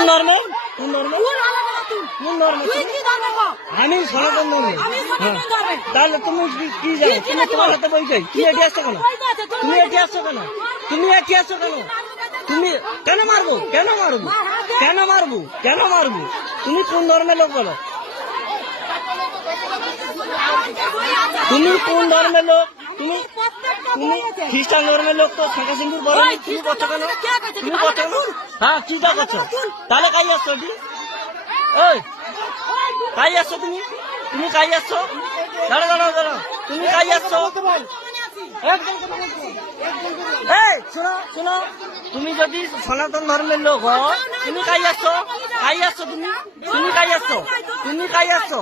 কোন ধর্মে কোন ধর্মে কোন ধর্মে আমি সনাতন ধর্মে। তাহলে তুমি কি জানো? তুমি তোমার হাতে বই চাই, তুমি এটি আসছো কেন? তুমি এটি আসছো কেন? তুমি এটি আসছো কেন? তুমি কেন মারবো? কেন মারবো? কেন মারবো? কেন মারবো? তুমি কোন ধর্মের লোক বলো? তুমি কোন ধর্মের লোক? তুমি তুমি খ্রিস্টান ধর্মের লোক তো শাঁখা সিন্দুর বলো, তুমি করছো কেন? তুমি করছো কেন? হ্যাঁ চিন্তা করছো, তাহলে কাই আসছো? এটি ওই কাই আসছো? তুমি তুমি কাই আসছো? দাঁড়া দাঁড়াও দাঁড়াও, তুমি কাই আসছো? এই শোনো শোনো, তুমি যদি সনাতন ধর্মের লোক হও, তুমি কাই আসছো? কাই আসছো? তুমি তুমি কাই আসছো? তুমি কাই আসছো?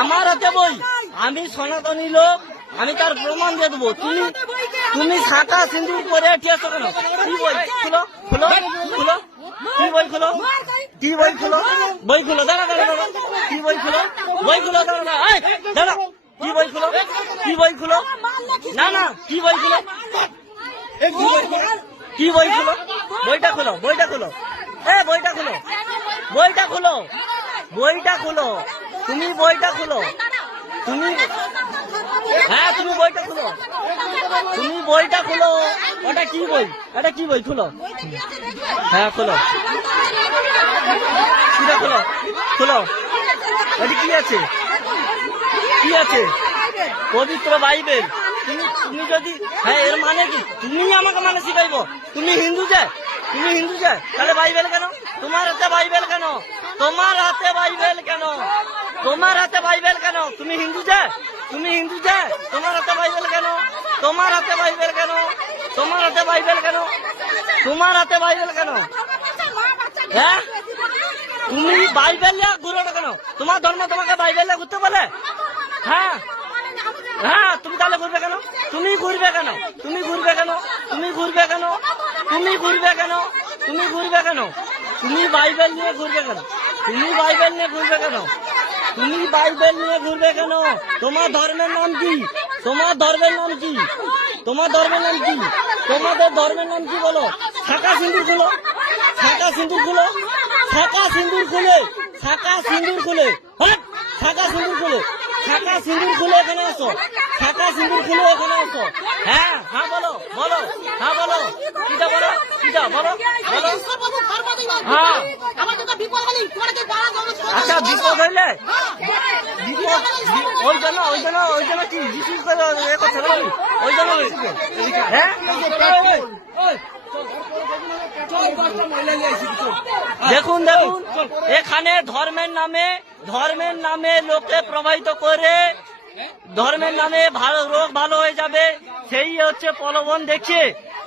আমার হাতে বই, আমি সনাতনী লোক, আমি তার প্রমাণ দিয়ে দেবো। তুমি তুমি শাঁখা সিন্দুর করে এটি আসছো কেন? কি বই খুলো খুলো খুলো, কি বই খুলো, কি বই খুলো, বই খুলো, দাঁড়া দাঁড়া দাঁড়া, কি বই খুলো, বই খুলো, দাঁড়া দাঁড়া, দাঁড়া, কি বই খুলো, কি বই খুলো, না না কি বই খুলো, কি বই খুলো, বইটা খুলো, বইটা খুলো, বইটা খুলো, বইটা খুলো, বইটা খুলো, তুমি বইটা খুলো, তুমি হ্যাঁ তুমি বইটা খুলো, তুমি বইটা খুলো, ওটা কি বই, এটা কি বই খুলো, হ্যাঁ খুলো, সেটা খুলো খুলো, এটি কি আছে, কি আছে? পবিত্র বাইবেল। তুমি তুমি যদি হ্যাঁ এর মানে কি? তুমি আমাকে মানে শিখাইব? তুমি হিন্দু যে, তুমি হিন্দু যে, তাহলে বাইবেল কেন তোমার হাতে? বাইবেল কেন তোমার হাতে? বাইবেল কেন তোমার হাতে? বাইবেল কেন? তুমি হিন্দু যে, তুমি হিন্দু যে, তোমার হাতে বাইবেল কেন? তোমার হাতে বাইবেল কেন? তোমার হাতে বাইবেল কেন? তোমার হাতে বাইবেল কেন? হ্যাঁ তুমি বাইবেল নিয়ে ঘুরো না কেন? তোমার ধর্ম তোমাকে বাইবেল নিয়ে ঘুরতে বলে? হ্যাঁ হ্যাঁ তুমি তাহলে ঘুরবে কেন? তুমি ঘুরবে কেন? তুমি ঘুরবে কেন? তুমি ঘুরবে কেন? তুমি ঘুরবে কেন? তুমি ঘুরবে কেন? তুমি বাইবেল নিয়ে ঘুরবে কেন? তুমি বাইবেল নিয়ে ঘুরবে কেন? তুমি বাইবেল নিয়ে ঘুরবে কেন? তোমার ধর্মের নাম কি? তোমার ধর্মের নাম কি? তোমার ধর্মের নাম কি? তোমাদের ধর্মের নাম কি বলো? শাঁখা সিন্দুর খুলো, শাঁখা সিন্দুর খুলো, শাঁখা সিন্দুর খুলে, শাঁখা সিন্দুর খুলে, শাঁখা সিন্দুর খুলে, শাঁখা সিন্দুর খুলে এখানে আসো, শাঁখা সিন্দুর খুলে এখানে আসো। হ্যাঁ হ্যাঁ বলো বলো, হ্যাঁ বলো, কিটা বলো, কিটা বলো বলো, হ্যাঁ আচ্ছা বিপদ হইলে, বিপদ ওই জন্য ওই জন্য ওই জন্য কি যিশু এ করছে না? ওই জন্য হ্যাঁ দেখুন দেখুন, এখানে ধর্মের নামে লোকে প্রভাবিত করে, ধর্মের নামে ভালো রোগ ভালো হয়ে যাবে, সেই হচ্ছে প্রলোভন দেখিয়ে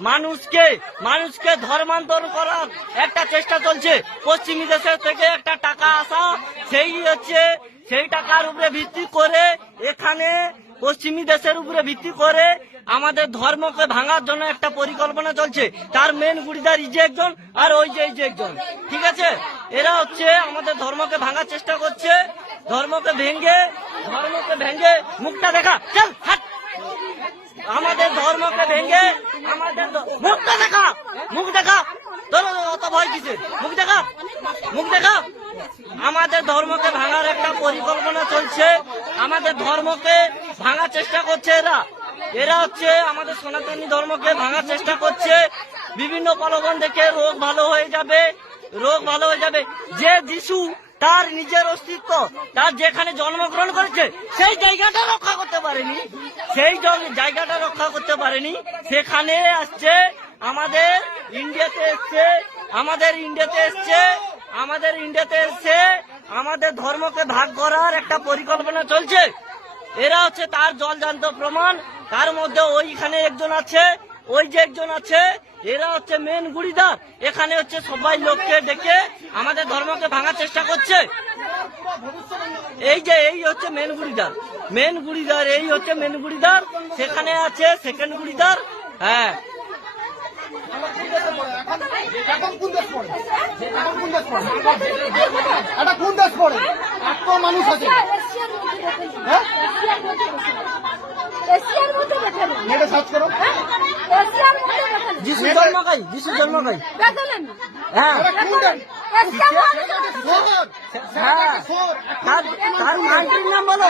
মানুষকে ধর্মান্তর করার একটা চেষ্টা চলছে। পশ্চিমী দেশের থেকে একটা টাকা আসা, সেই টাকার উপরে ভিত্তি করে এখানে পশ্চিমী দেশের উপরে ভিত্তি করে আমাদের ধর্মকে ভাঙার জন্য একটা পরিকল্পনা চলছে। তার মেন গুড়িদার এই যে একজন, আর ওই যে এই যে একজন, ঠিক আছে? এরা হচ্ছে আমাদের ধর্মকে ভাঙার চেষ্টা করছে। ধর্মকে ভেঙে মুখটা দেখা, চল হাট, আমাদের ধর্মকে ভেঙে আমাদের মুখটা দেখা, মুখ দেখা, তোর অত ভয় কিসের? মুখ দেখা, মুখ দেখা। আমাদের ধর্মকে ভাঙার একটা পরিকল্পনা চলছে, আমাদের ধর্মকে ভাঙার চেষ্টা করছে এরা হচ্ছে আমাদের সনাতনী ধর্মকে ভাঙার চেষ্টা করছে। বিভিন্ন প্রলোভন দেখে রোগ ভালো হয়ে যাবে, রোগ ভালো হয়ে যাবে। যে যিশু তার নিজের অস্তিত্ব, তার যেখানে জন্মগ্রহণ করেছে সেই জায়গাটা রক্ষা করতে পারেনি, সেই জায়গাটা রক্ষা করতে পারেনি, সেখানে আসছে আমাদের ইন্ডিয়াতে এসছে, আমাদের ধর্মকে ভাগ করার একটা পরিকল্পনা চলছে। এরা হচ্ছে তার জলজান্ত প্রমাণ। তার মধ্যে ওইখানে একজন আছে, ওই যে একজন আছে, এরা হচ্ছে মেন গুড়িদার। এখানে হচ্ছে সবাই লোককে ডেকে আমাদের ধর্মকে ভাঙার চেষ্টা করছে। এই হচ্ছে মেন গুড়িদার, এই হচ্ছে মেন গুড়িদার। সেখানে আছে সেকেন্ড গুড়িদার। হ্যাঁ মানুষ আছে যিশু জন্ম কাই, যিশু জন্ম কাই। হ্যাঁ হ্যাঁ, তার কান্ট্রির নাম বলো,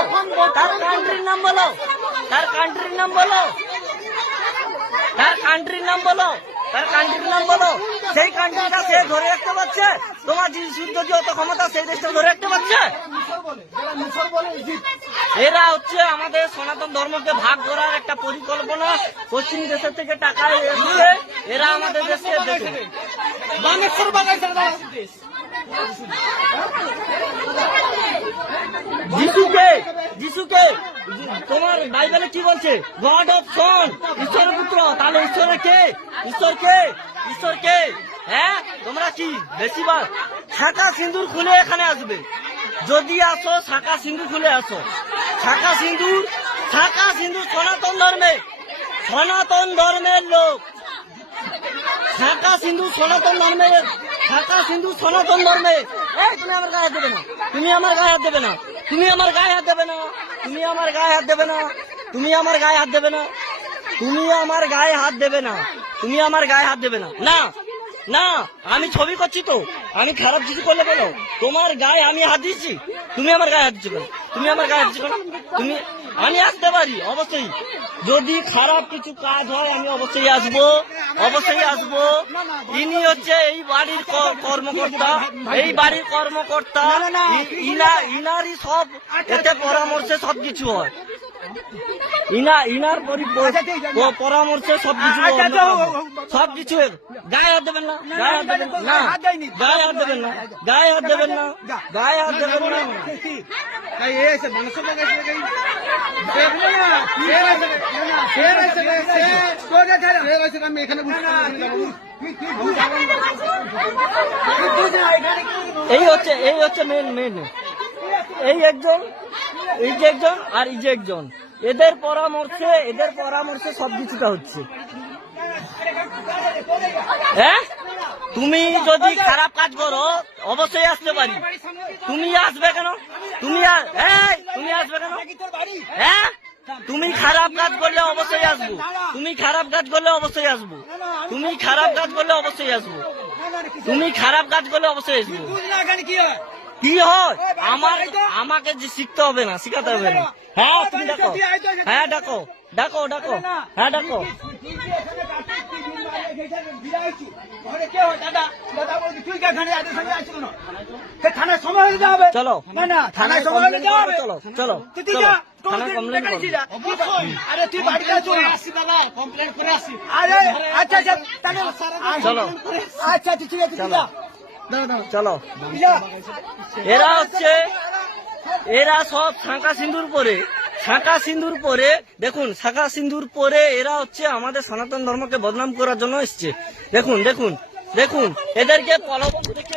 তার কান্ট্রির নাম বলো, তার কান্ট্রির নাম বলো, তার কান্ট্রির নাম বলো, তার কান্ট্রির নাম বলো। সেই কান্ট্রিটা সে ধরে রাখতে পারছে? তোমার যদি অত ক্ষমতা, সেই দেশটা ধরে রাখতে পারছে? এরা হচ্ছে আমাদের সনাতন ধর্মকে ভাগ করার একটা পরিকল্পনা, পশ্চিম দেশের থেকে টাকা এসে এরা আমাদের দেশকে যিশুকে, যিশুকে তোমার বাইবেলে কি বলছে? গড অফ সন, ঈশ্বরের পুত্র। তাহলে ঈশ্বরের কে? ঈশ্বরকে, ঈশ্বরকে। হ্যাঁ, তোমরা কি বেশিবার শাখা সিঁদুর খুলে এখানে আসবে? যদি আসো শাখা সিঁদুর খুলে আসো। শাখা সিঁদুর, শাখা সিঁদুর সনাতন ধর্মে, সনাতন ধর্মের লোক। শাখা সিঁদুর সনাতন ধর্মের, শাখা সিঁদুর সনাতন ধর্মে। এই তুমি আমার গায়ে হাত দেবে না, তুমি আমার গায়ে হাত দেবে না, তুমি আমার গায়ে হাত দেবে না, তুমি আমার গায়ে হাত দেবে না, তুমি আমার গায়ে হাত দেবে না, তুমি আমার গায়ে হাত দেবে না, তুমি আমার গায়ে হাত দেবে না। না না, আমি ছবি করছি তো, আমি খারাপ কিছু করলে বলো, তোমার গায়ে আমি হাত দিচ্ছি, তুমি আমার গায়ে হাত দিচ্ছ কেন? তুমি আমার গায়ে হাত দিচ্ছ কেন? তুমি, আমি আসতে পারি অবশ্যই, যদি খারাপ কিছু কাজ হয় আমি অবশ্যই আসবো, অবশ্যই আসবো। ইনি হচ্ছে এই বাড়ির কর্মকর্তা, এই বাড়ির কর্মকর্তা, ইনারই সব এতে পরামর্শে সবকিছু হয়, ইনার পরামর্শে সবকিছু, সবকিছু। গায়ে হাত দেবেন না, গায়ে হাত দেবেন না, গায়ে হাত দেবেন না, গায়ে হাত দেবেন না, গায়ে হাত দেবেন না। এই হচ্ছে মেন। এই একজন, এই যে একজন, আর এই যে একজন, এদের পরামর্শে সবকিছুটা হচ্ছে। হ্যাঁ, তুমি যদি খারাপ কাজ করো অবশ্যই আসতে পারি। তুমি আসবে কেন? তুমি তুমি আসবে কেন? হ্যাঁ, তুমি খারাপ কাজ করলে অবশ্যই আসবো, তুমি খারাপ কাজ করলে অবশ্যই আসবো, তুমি খারাপ কাজ করলে অবশ্যই আসবো, তুমি খারাপ কাজ করলে অবশ্যই আসবো। কি হয় আমাকে যে শিখতে হবে না, শিখাতে হবে না। হ্যাঁ, তুমি ডাকো, হ্যাঁ ডাকো, ডাকো, ডাকো, হ্যাঁ ডাকো। চলো থানায় চলো, চলো থানায় কমপ্লেন করো। আরে তুই বাড়িতে আছো? কমপ্লেন করে আসি। আরে আচ্ছা চলো, আচ্ছা ঠিক আছে, চলো। এরা সব শাঁখা সিঁদুর পরে, শাঁখা সিঁদুর পরে, দেখুন শাঁখা সিঁদুর পরে এরা হচ্ছে আমাদের সনাতন ধর্মকে বদনাম করার জন্য এসছে। দেখুন দেখুন দেখুন, এদেরকে প্রলোভন দেখে